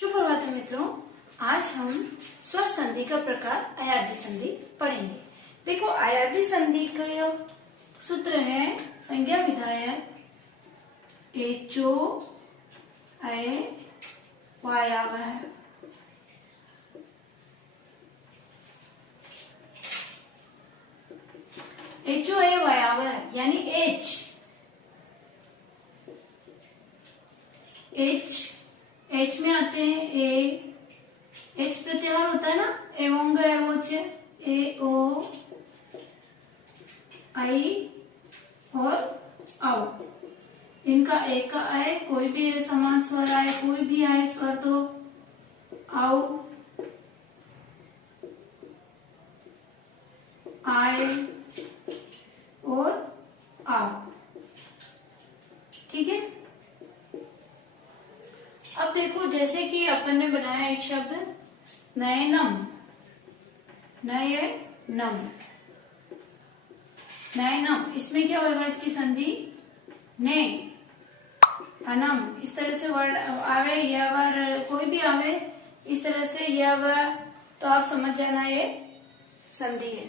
सुप्रभात मित्रों, आज हम स्वर संधि का प्रकार अयादी संधि पढ़ेंगे। देखो, अयादी संधि का सूत्र है संज्ञा विधायक एचो अय वायावह। एचो अय वायावह यानी एच में आते हैं एच प्रत्याहार होता है ना, एवं एवोच ए ओ आई और आओ। इनका एक का आए, कोई भी समान स्वर आए, कोई भी आए स्वर तो आओ आए और आओ। ठीक है। अब देखो, जैसे कि अपन ने बनाया एक शब्द नयनम, नयनम, इसमें क्या होगा? इसकी संधि ने अनम। इस तरह से वर्ड आवे या वर, कोई भी आवे इस तरह से या वर, तो आप समझ जाना ये संधि है।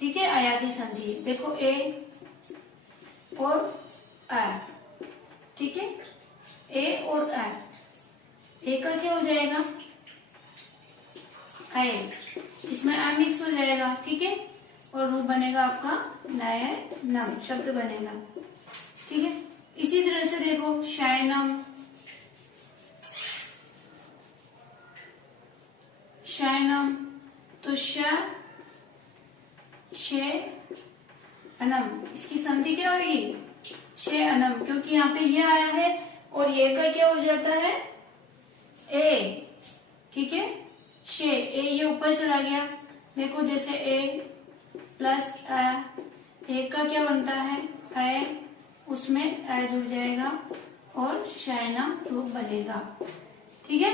ठीक है, अयादी संधि है। देखो ए और अ, ठीक है, ए और अ। ए का क्या हो जाएगा? आए, इसमें आ मिक्स हो जाएगा। ठीक है, और रूप बनेगा आपका नयनम, शब्द बनेगा। ठीक है, इसी तरह से देखो शयनम, तो शे अनम, इसकी संधि क्या होगी? शे अनम, क्योंकि यहाँ पे ये आया है और ये का क्या हो जाता है? ए। ठीक है, शे, ए ये ऊपर चला गया। देखो, जैसे ए प्लस अ, ए का क्या बनता है? अ, उसमें अ जुड़ जाएगा और शयनम रूप बनेगा। ठीक है,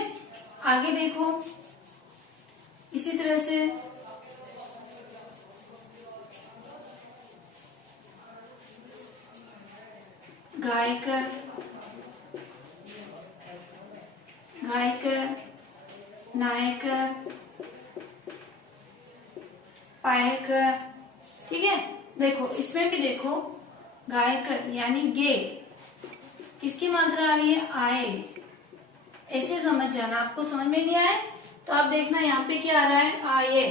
आगे देखो इसी तरह से गायक, नायक, पायक। ठीक है, देखो इसमें भी देखो गायक यानी गे, किसकी मात्रा आ रही है? आए। ऐसे समझ जाना। आपको समझ में नहीं आए तो आप देखना यहाँ पे क्या आ रहा है? आए,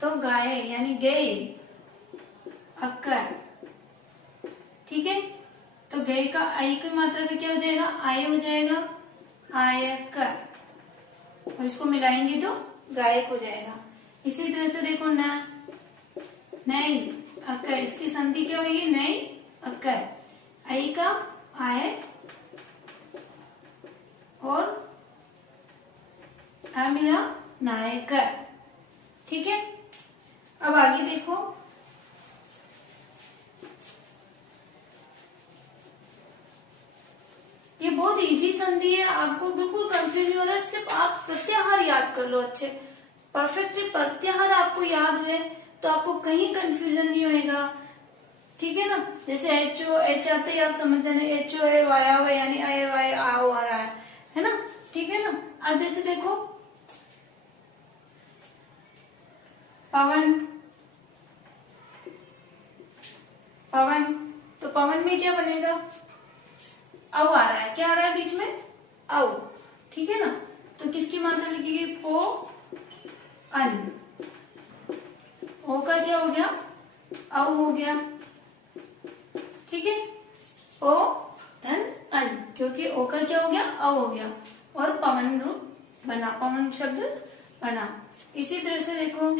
तो गाये यानी गए, अक्कर। ठीक है, तो गए का आई की मात्रा पे क्या हो जाएगा? आए हो जाएगा, आयकर, और इसको मिलाएंगे तो गायक हो जाएगा। इसी तरह से देखो नई अक्कर, इसकी संधि क्या होगी? नई अक्कर, आई का आय और आ मिला नायकर। ठीक है, अब आगे देखो ये बहुत इजी संधि है, आपको बिल्कुल कंफ्यूज नहीं होना। सिर्फ आप प्रत्याहार याद कर लो अच्छे, परफेक्टली प्रत्याहार आपको याद हुए तो आपको कहीं कंफ्यूजन नहीं होएगा। ठीक है ना, जैसे एच आते ही आप समझ जाना एचओ ए वाया हुआ यानी आए वाय आओ आ रहा है ना। ठीक है ना। अब जैसे देखो पवन, तो पवन में क्या बनेगा? औ आ रहा है, क्या आ रहा है बीच में? औ। ठीक है ना, तो किसकी मात्रा लिखेगी? पो अन, ओ का क्या हो गया? औ हो गया। ठीक है, ओ धन अन, क्योंकि ओ का क्या हो गया? औ हो गया, और पवन रूप बना, पवन शब्द बना। इसी तरह से देखो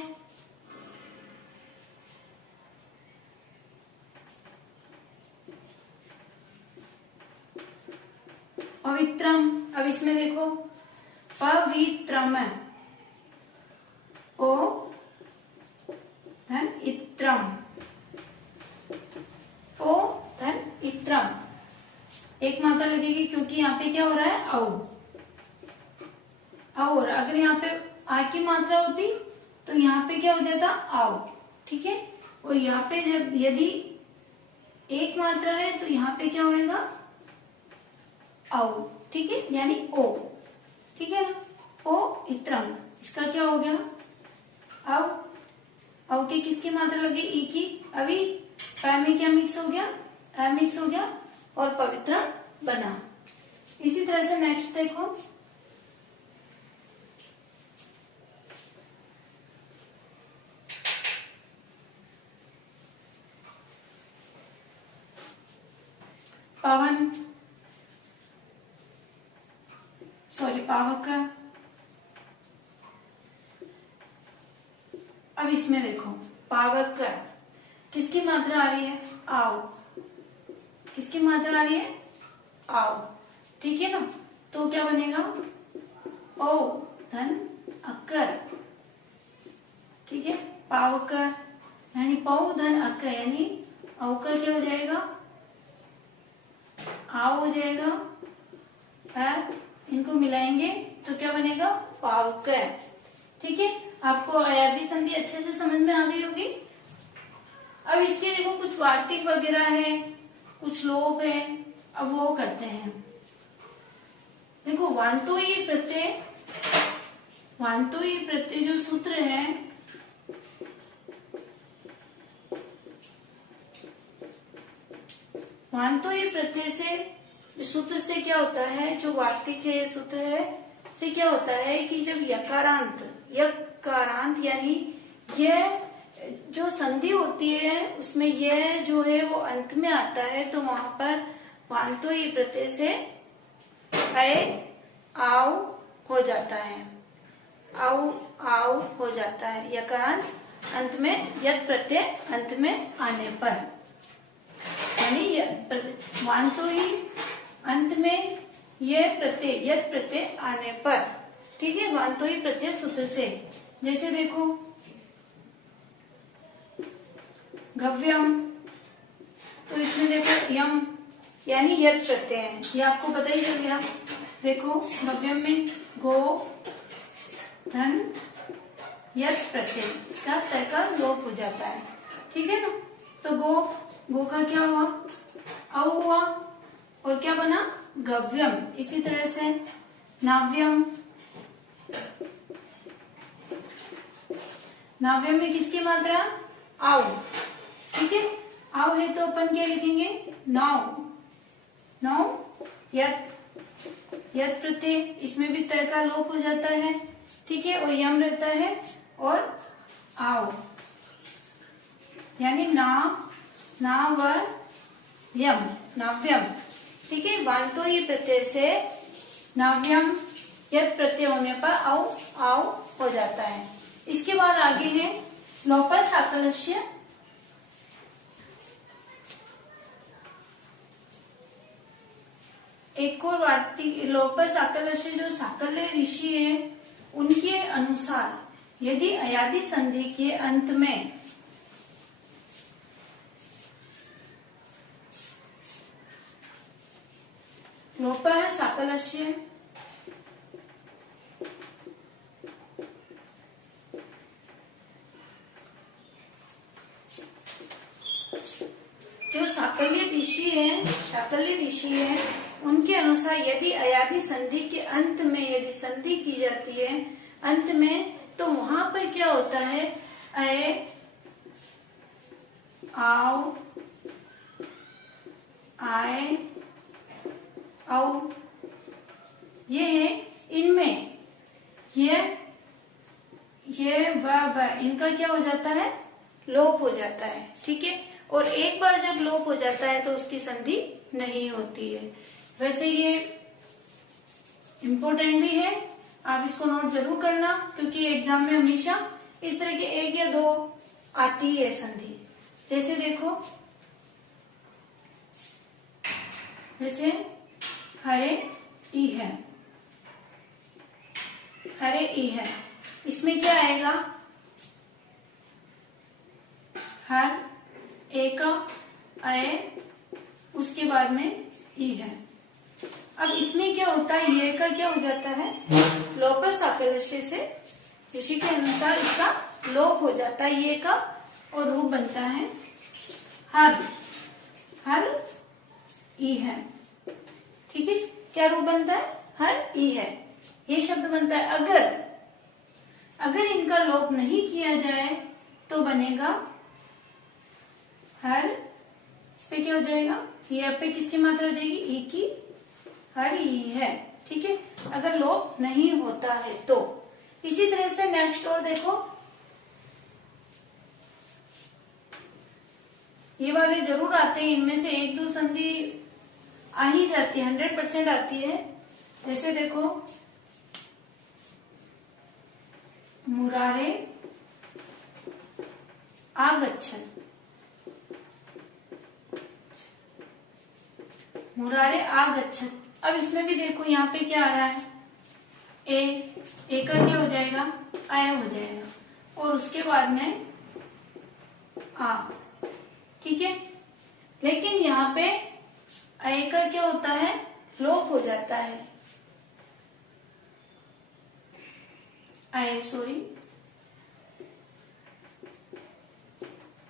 पवित्रम। अब इसमें देखो पवित्रम, ओ धन इत्रम, ओ धन इत्रम, एक मात्रा लगेगी क्योंकि यहाँ पे क्या हो रहा है? औ। और अगर यहाँ पे आ की मात्रा होती तो यहाँ पे क्या हो जाता? आओ। ठीक है, और यहाँ पे जब यदि एक मात्रा है तो यहाँ पे क्या होएगा? औ। ठीक है, यानी ओ। ठीक है ना। इसका क्या हो गया, अव की किसकी मात्रा लगी, ई की। अभी पै में क्या मिक्स हो गया, ऐ मिक्स हो गया और पवित्र बना। इसी तरह से नेक्स्ट देखो, पावन, सॉरी पावक। अब इसमें देखो पावक किसकी मात्रा आ रही है, आओ, किसकी मात्रा आ रही है, आओ, ठीक है ना। तो क्या बनेगा, ओ धन अक्कर, ठीक है। पावकर यानी पौ धन अक्कर यानी औकर क्या हो जाएगा, आओ हो जाएगा। इनको मिलाएंगे तो क्या बनेगा, पावकर, ठीक है। आपको अयादी संधि अच्छे से समझ में आ गई होगी। अब इसके देखो कुछ वार्तिक वगैरह है, कुछ लोप है, अब वो करते हैं। देखो वांतोई प्रत्यय जो सूत्र है, वांतोई प्रत्यय से सूत्र से क्या होता है, जो वार्तिक है सूत्र है से क्या होता है कि जब यकारांत यानी यह जो संधि होती है उसमें यह जो है वो अंत में आता है, तो वहां पर वांतोई प्रत्यय से आओ हो जाता है, आओ हो जाता है यकारांत अंत में, यत प्रत्यय अंत में आने पर, यानी वांतोई अंत में यह प्रत्यय यत प्रत्यय आने पर, ठीक है। वांतोई प्रत्यय सूत्र से जैसे देखो गव्यम, तो इसमें देखो यम यानी यत प्रत्यय है, ये आपको पता ही चल गया। देखो गव्यम में गो धन यत प्रत्यय का तय का लोप हो जाता है, ठीक है ना। तो गो का क्या हुआ, औ हुआ और क्या बना, गव्यम। इसी तरह से नाव्यम, नाव्यम में किसकी मात्रा, आओ, ठीक है। आओ है तो अपन क्या लिखेंगे, नौ यत प्रत्यय, इसमें भी तय का लोप हो जाता है, ठीक है। और यम रहता है और आओ यानी ना व यम, नाव्यम, ठीक है। वांतोई प्रत्यय से नाव्यम यत प्रत्यय होने पर आओ हो जाता है। इसके बाद आगे है लोप साकलस्य। एक और वार्तिक लोप साकलस्य जो साकल्य ऋषि है उनके अनुसार यदि अयादि संधि के अंत में लोप है साकलस्य, जो साकल्य ऋषि है उनके अनुसार यदि अयादि संधि के अंत में यदि संधि की जाती है अंत में, तो वहां पर क्या होता है, आओ आए औ, ये है। इनमें ये व इनका क्या हो जाता है, लोप हो जाता है, ठीक है। और एक बार जब लोप हो जाता है तो उसकी संधि नहीं होती है। वैसे ये इम्पोर्टेंट भी है, आप इसको नोट जरूर करना, क्योंकि एग्जाम में हमेशा इस तरह के एक या दो आती है संधि। जैसे देखो, जैसे हरे ई है, इसमें क्या आएगा, हर ए का अय, उसके बाद में ई है। अब इसमें क्या होता है, ये का क्या हो जाता है, लोप साकलस्य से ऋषि के अनुसार इसका लोप हो जाता है ये का, और रूप बनता है हर ई है, ठीक है। क्या रूप बनता है, हर ई है, ये शब्द बनता है। अगर इनका लोप नहीं किया जाए तो बनेगा हर, इस पे क्या हो जाएगा, ये पे किसकी मात्रा हो जाएगी, ई की, हर ई है। ठीक है, अगर लोप नहीं होता है तो। इसी तरह से नेक्स्ट और देखो, ये वाले जरूर आते हैं, इनमें से एक दो संधि आ ही जाती है, 100% आती है। जैसे देखो, मुरारे आगच्छन्, मुरारे आगच्छन्। अब इसमें भी देखो यहाँ पे क्या आ रहा है, ए का क्या हो जाएगा, आय हो जाएगा, और उसके बाद में आ। ठीक है, लेकिन यहाँ पे आय का क्या होता है, लोप हो जाता है, आय सॉरी,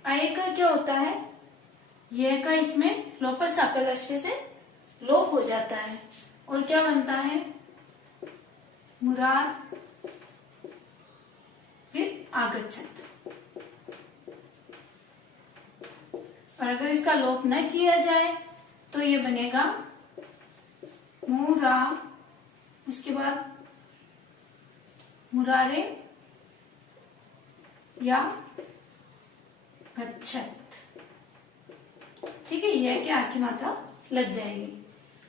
आय का क्या होता है, यह का इसमें लोपस साकलस्य से लोप हो जाता है, और क्या बनता है, मुरार फिर आगच्छत्। और अगर इसका लोप न किया जाए तो ये बनेगा मुरा, उसके बाद मुरारे या गच्छत्। ठीक है, यह क्या की मात्रा लग जाएगी।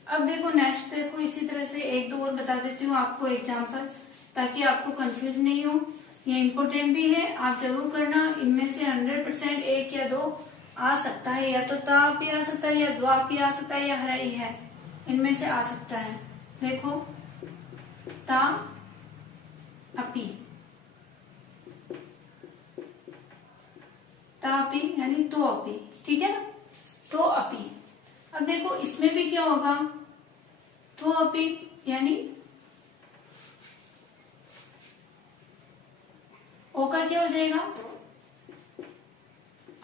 अब देखो नेक्स्ट, देखो इसी तरह से एक दो और बता देती हूँ आपको एग्जाम्पल, ताकि आपको कंफ्यूज नहीं हो। ये इम्पोर्टेंट भी है, आप जरूर करना। इनमें से 100% एक या दो आ सकता है, या तो ता भी आ सकता है, या द्वा भी आ सकता है, या हराई है, इनमें से आ सकता है। देखो, ता अपी, ता अपी यानी तो अपी, ठीक है ना, तो अपी। अब देखो इसमें भी क्या होगा, तो अपी यानी ओ का क्या हो जाएगा,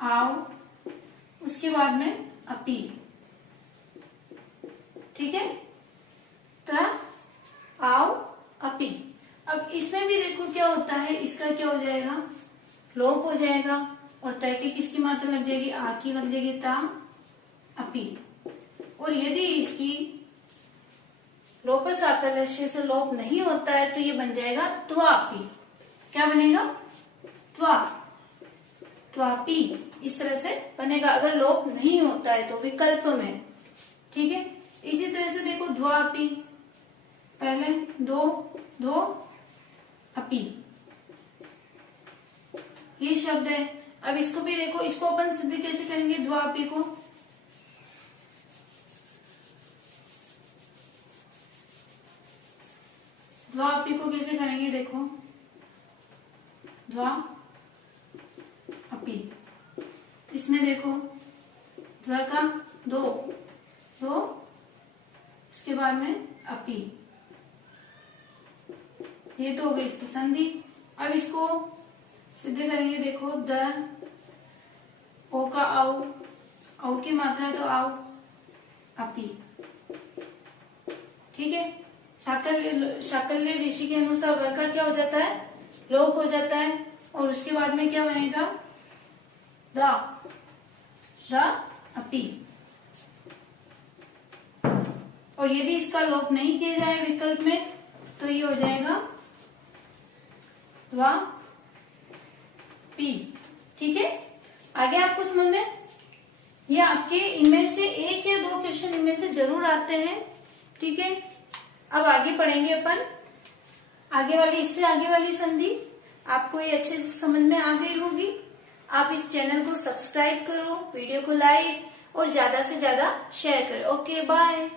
आओ, उसके बाद में अपी। ठीक है, त आओ अपी। अब इसमें भी देखो क्या होता है, इसका क्या हो जाएगा, लोप हो जाएगा, और तय की किसकी मात्रा लग जाएगी, आ की लग जाएगी, ता अपी। और यदि इसकी लोपस साकलस्य से लोप नहीं होता है तो ये बन जाएगा त्वापी। क्या बनेगा, त्वा, त्वापी, इस तरह से बनेगा अगर लोप नहीं होता है तो, विकल्प में। ठीक है, इसी तरह से देखो ध्वापी, पहले दो दो अपी, ये शब्द है। अब इसको भी देखो, इसको अपन सिद्ध कैसे करेंगे, ध्वापी को, ध्वापी को कैसे करेंगे, देखो, ध्वा अपी। इसमें देखो ध्वा का दो दो, उसके बाद में अपी, ये तो हो गई इसकी संधि। अब इसको सिद्ध करेंगे, देखो द, ओ का आओ, औ की मात्रा है तो आओ अपी। ठीक है, शाकल्य ऋषि के अनुसार व का क्या हो जाता है, लोप हो जाता है, और उसके बाद में क्या बनेगा, द अपी। और यदि इसका लोप नहीं किया जाए विकल्प में तो ये हो जाएगा वा पी। ठीक है, आगे आपको समझ में, ये आपके इनमें से एक या दो क्वेश्चन इनमें से जरूर आते हैं। ठीक है, अब आगे पढ़ेंगे अपन, आगे वाली, इससे आगे वाली संधि आपको ये अच्छे से समझ में आ गई होगी। आप इस चैनल को सब्सक्राइब करो, वीडियो को लाइक और ज्यादा से ज्यादा शेयर करो। Okay, bye.